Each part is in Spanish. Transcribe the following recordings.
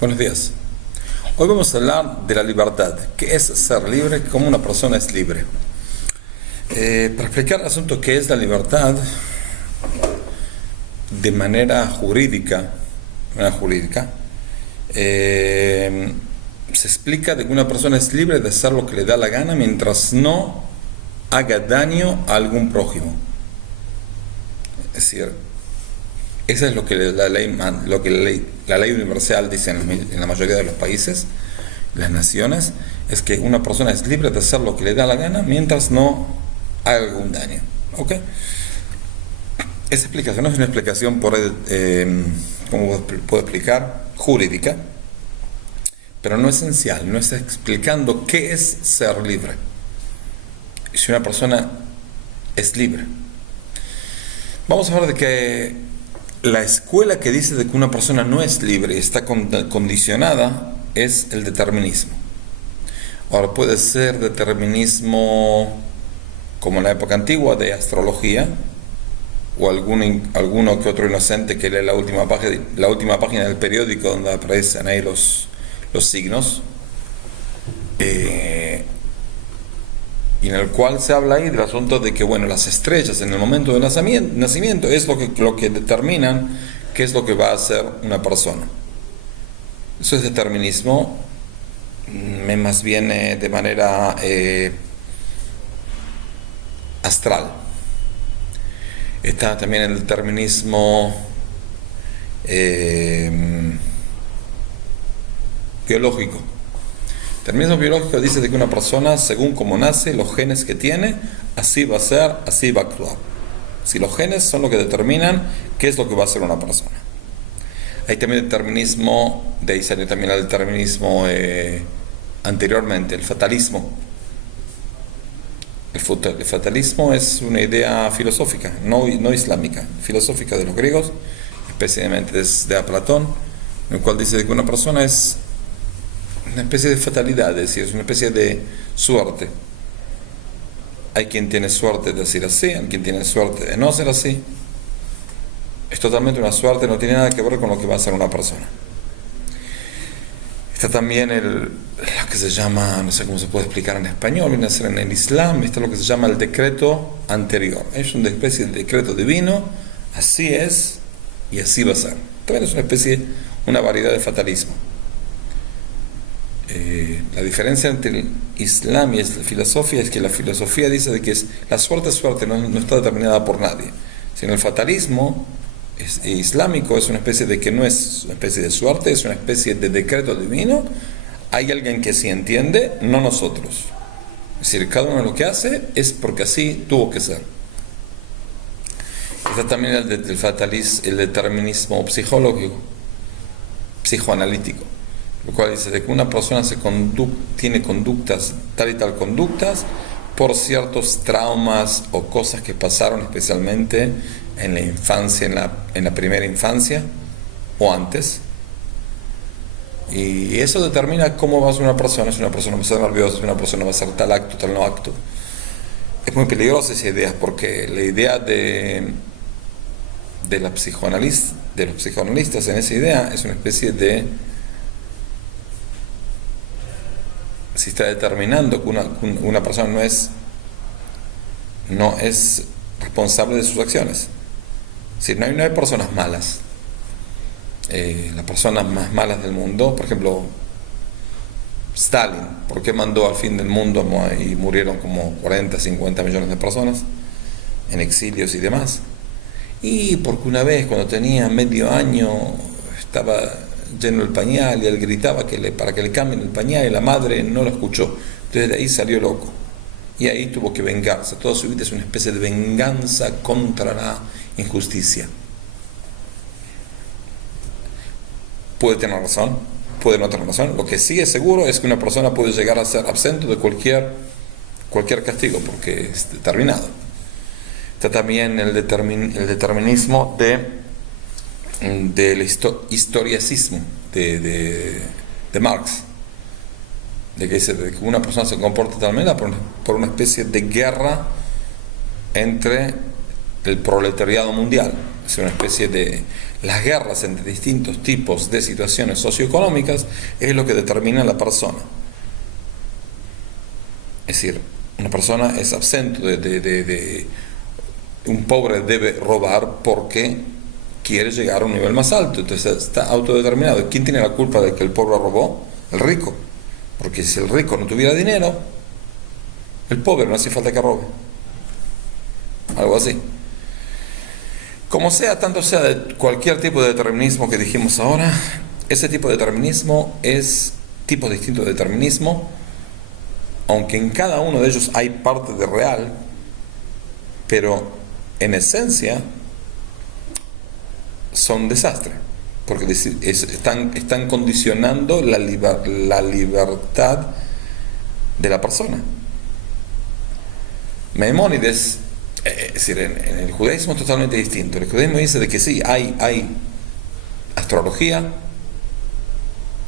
Buenos días. Hoy vamos a hablar de la libertad. ¿Qué es ser libre? ¿Cómo una persona es libre? Para explicar el asunto qué es la libertad de manera jurídica, se explica de que una persona es libre de hacer lo que le da la gana mientras no haga daño a algún prójimo. Es decir, eso es lo que la ley universal dice en la mayoría de los países, las naciones, es que una persona es libre de hacer lo que le da la gana mientras no haga algún daño. ¿Ok? Esa explicación no es una explicación, como puedo explicar, jurídica, pero no esencial, no está explicando qué es ser libre. Si una persona es libre. Vamos a hablar de que la escuela que dice de que una persona no es libre y está condicionada es el determinismo. Ahora puede ser determinismo como en la época antigua de astrología, o alguno que otro inocente que lee la última página del periódico donde aparecen ahí los signos, y en el cual se habla ahí del asunto de que las estrellas en el momento del nacimiento es lo que determinan qué es lo que va a hacer una persona. Eso es determinismo, más bien de manera astral. Está también el determinismo biológico. El determinismo biológico dice de que una persona, según como nace, los genes que tiene, así va a ser, así va a actuar. Si los genes son lo que determinan qué es lo que va a hacer una persona. Hay también determinismo, de ahí salió también el determinismo anteriormente, el fatalismo. El fatalismo es una idea filosófica, no islámica, filosófica de los griegos, especialmente de Platón, en el cual dice que una persona es una especie de fatalidad, es decir, es una especie de suerte. Hay quien tiene suerte de ser así, hay quien tiene suerte de no ser así. Es totalmente una suerte, no tiene nada que ver con lo que va a ser una persona. Está también lo que se llama, no sé cómo se puede explicar en español, viene a ser en el Islam, está lo que se llama el decreto anterior. Es una especie de decreto divino, así es y así va a ser. También es una variedad de fatalismo. La diferencia entre el Islam y la filosofía es que la filosofía dice de que la suerte es suerte, no está determinada por nadie. Sino el fatalismo islámico es una especie de que no es una especie de suerte, es una especie de decreto divino. Hay alguien que sí entiende, no nosotros. Es decir, cada uno lo que hace es porque así tuvo que ser. Está también el determinismo psicoanalítico, lo cual dice de que una persona tiene conductas, tal y tal conductas, por ciertos traumas o cosas que pasaron especialmente en la infancia, en la primera infancia o antes. Y eso determina cómo va a ser una persona. Si una persona va a ser nerviosa, si una persona va a hacer tal acto, tal no acto. Es muy peligrosa esa idea, porque la idea de los psicoanalistas en esa idea es una especie de, si está determinando que una persona no es responsable de sus acciones. Si no hay personas malas. Las personas más malas del mundo, por ejemplo, Stalin, ¿por qué mandó al fin del mundo y murieron como 40, 50 millones de personas en exilios y demás? Y porque una vez, cuando tenía medio año, estaba lleno el pañal y él gritaba para que le cambien el pañal y la madre no lo escuchó. Entonces de ahí salió loco y ahí tuvo que vengarse. Toda su vida es una especie de venganza contra la injusticia. Puede tener razón, puede no tener razón. Lo que sí es seguro es que una persona puede llegar a ser absento de cualquier castigo porque es determinado. Está también el determinismo del historiacismo de Marx, de que dice que una persona se comporta de tal manera por una especie de guerra entre el proletariado mundial, es una especie de las guerras entre distintos tipos de situaciones socioeconómicas, es lo que determina la persona. Es decir, una persona es absento un pobre debe robar porque quiere llegar a un nivel más alto, entonces está autodeterminado. ¿Quién tiene la culpa de que el pobre robó? El rico, porque si el rico no tuviera dinero, el pobre no hace falta que robe, algo así. Como sea, tanto sea de cualquier tipo de determinismo que dijimos ahora, ese tipo de determinismo es tipo distinto de determinismo, aunque en cada uno de ellos hay parte de real, pero en esencia son desastre, porque están condicionando la libertad de la persona. Maimónides, es decir, en el judaísmo es totalmente distinto. El judaísmo dice de que sí, hay astrología,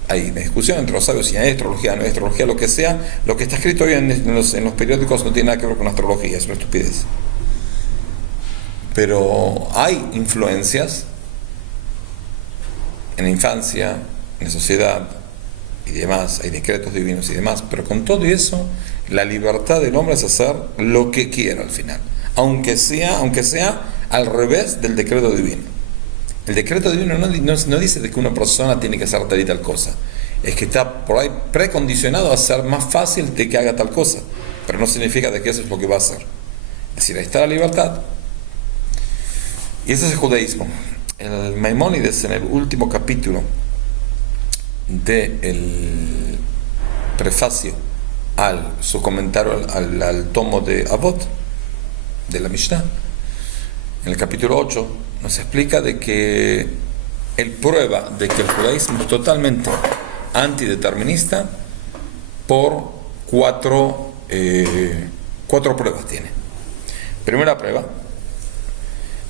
hay discusión entre los sabios si hay astrología, no hay astrología, lo que sea. Lo que está escrito hoy en los periódicos no tiene nada que ver con astrología, es una estupidez. Pero hay influencias en la infancia, en la sociedad y demás, hay decretos divinos y demás, pero con todo eso, la libertad del hombre es hacer lo que quiera al final, aunque sea al revés del decreto divino. El decreto divino no dice de que una persona tiene que hacer tal y tal cosa, es que está por ahí precondicionado a ser más fácil de que haga tal cosa, pero no significa de que eso es lo que va a hacer. Es decir, ahí está la libertad. Y ese es el judaísmo. El Maimónides, en el último capítulo del prefacio su comentario al tomo de Avot, de la Mishnah, en el capítulo 8, nos explica de que él prueba de que el judaísmo es totalmente antideterminista por cuatro pruebas tiene. Primera prueba,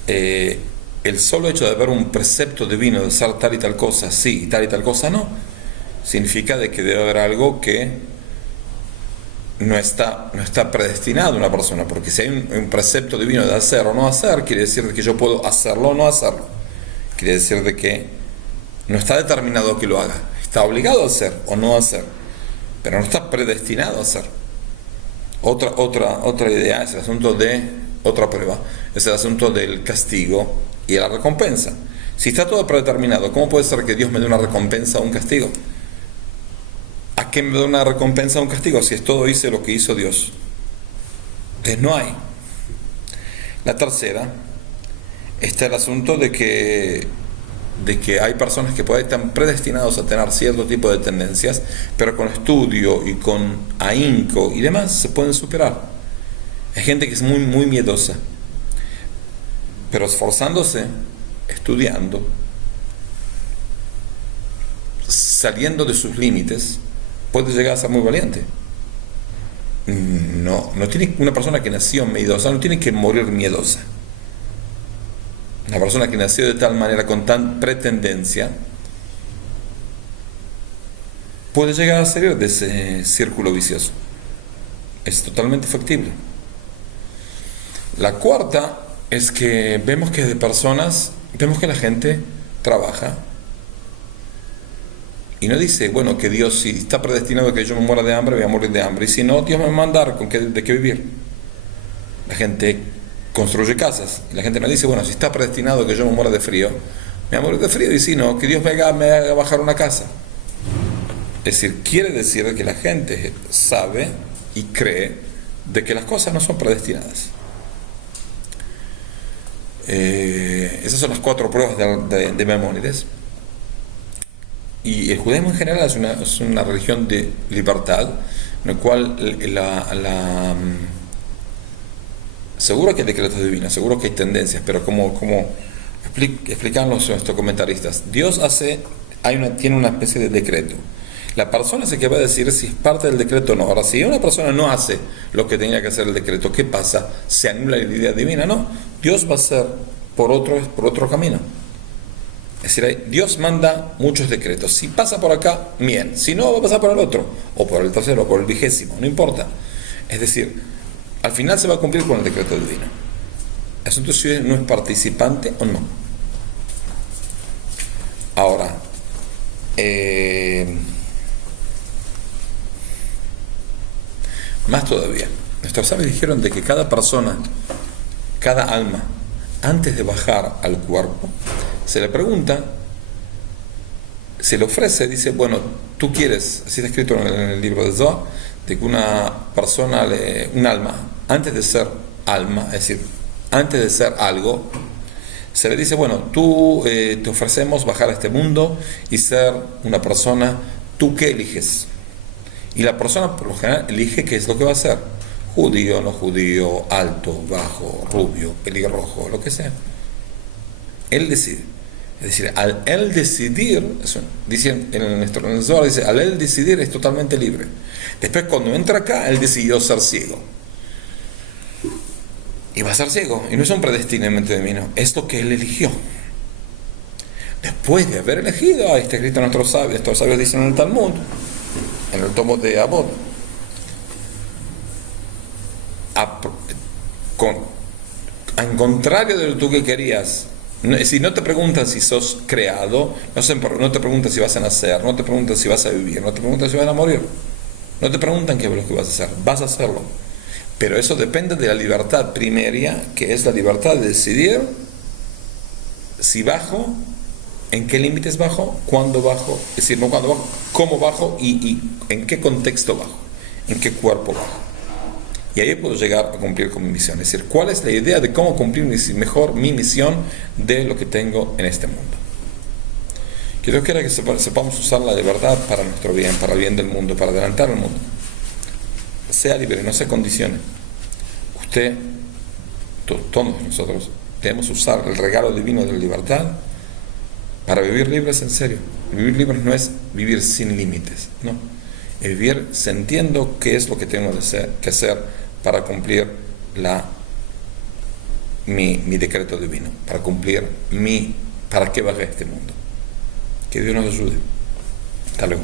el solo hecho de haber un precepto divino de hacer tal y tal cosa sí y tal cosa no, significa de que debe haber algo que no está predestinado a una persona, porque si hay un precepto divino de hacer o no hacer, quiere decir de que yo puedo hacerlo o no hacerlo. Quiere decir de que no está determinado que lo haga, está obligado a hacer o no hacer, pero no está predestinado a hacer. Otra idea es el asunto de otra prueba, es el asunto del castigo y la recompensa. Si está todo predeterminado, ¿cómo puede ser que Dios me dé una recompensa o un castigo? ¿A qué me da una recompensa o un castigo si es todo hice lo que hizo Dios? Entonces no hay. La tercera está el asunto de que hay personas que pueden estar predestinados a tener cierto tipo de tendencias, pero con estudio y con ahínco y demás se pueden superar. Hay gente que es muy, muy miedosa, pero esforzándose, estudiando, saliendo de sus límites, puede llegar a ser muy valiente. No tiene una persona que nació miedosa, no tiene que morir miedosa. Una persona que nació de tal manera, con tan pretendencia, puede llegar a salir de ese círculo vicioso. Es totalmente factible. La cuarta es que vemos que la gente trabaja y no dice, bueno, que Dios, si está predestinado que yo me muera de hambre, voy a morir de hambre, y si no, Dios me va a mandar de qué vivir. La gente construye casas y la gente no dice, bueno, si está predestinado que yo me muera de frío, me voy a morir de frío, y si no, que Dios me haga bajar una casa. Es decir, quiere decir que la gente sabe y cree de que las cosas no son predestinadas. Esas son las cuatro pruebas de Maimónides. Y el judaísmo en general es una religión de libertad, en la cual seguro que hay decretos divinos, seguro que hay tendencias, pero como explican nuestros comentaristas, Dios tiene una especie de decreto. La persona es el que va a decir si es parte del decreto o no. Ahora, si una persona no hace lo que tenía que hacer el decreto, ¿qué pasa? ¿Se anula la idea divina? No, Dios va a hacer por otro camino. Es decir, Dios manda muchos decretos. Si pasa por acá, bien. Si no, va a pasar por el otro, o por el tercero, o por el 20º, no importa. Es decir, al final se va a cumplir con el decreto divino. El asunto es si uno es participante o no. Ahora, más todavía, nuestros sabios dijeron de que cada persona, cada alma, antes de bajar al cuerpo, se le pregunta, se le ofrece, dice, bueno, tú quieres, así está escrito en el libro de Zohar, de que una persona, un alma, antes de ser alma, es decir, antes de ser algo, se le dice, bueno, tú te ofrecemos bajar a este mundo y ser una persona, ¿tú qué eliges? Y la persona por lo general elige qué es lo que va a ser, judío, no judío, alto, bajo, rubio, pelirrojo, lo que sea. Él decide. Es decir, al él decidir, dice en nuestro Zohar, dice, al él decidir es totalmente libre. Después cuando entra acá, él decidió ser ciego. Y va a ser ciego, y no es un predestinamiento divino, es lo que él eligió. Después de haber elegido, ahí está escrito en nuestros sabios dicen en el Talmud, en el tomo de Abod, en contrario de lo tú que querías, si no te preguntan si sos creado, no te preguntan si vas a nacer, no te preguntan si vas a vivir, no te preguntan si vas a morir, no te preguntan qué es lo que vas a hacer, vas a hacerlo. Pero eso depende de la libertad primaria, que es la libertad de decidir si bajo, en qué límites bajo, cuándo bajo, es decir, no cuándo bajo, cómo bajo y en qué contexto bajo, en qué cuerpo bajo. Y ahí puedo llegar a cumplir con mi misión. Es decir, cuál es la idea de cómo cumplir mejor mi misión de lo que tengo en este mundo. Que Dios quiera que sepamos usarla de verdad para nuestro bien, para el bien del mundo, para adelantar el mundo. Sea libre, no se condicione. Usted, todos nosotros, debemos usar el regalo divino de la libertad para vivir libres en serio. Vivir libres no es vivir sin límites, no. Es vivir sintiendo qué es lo que tengo que hacer para cumplir mi decreto divino, para cumplir para qué bajé a este mundo. Que Dios nos ayude. Hasta luego.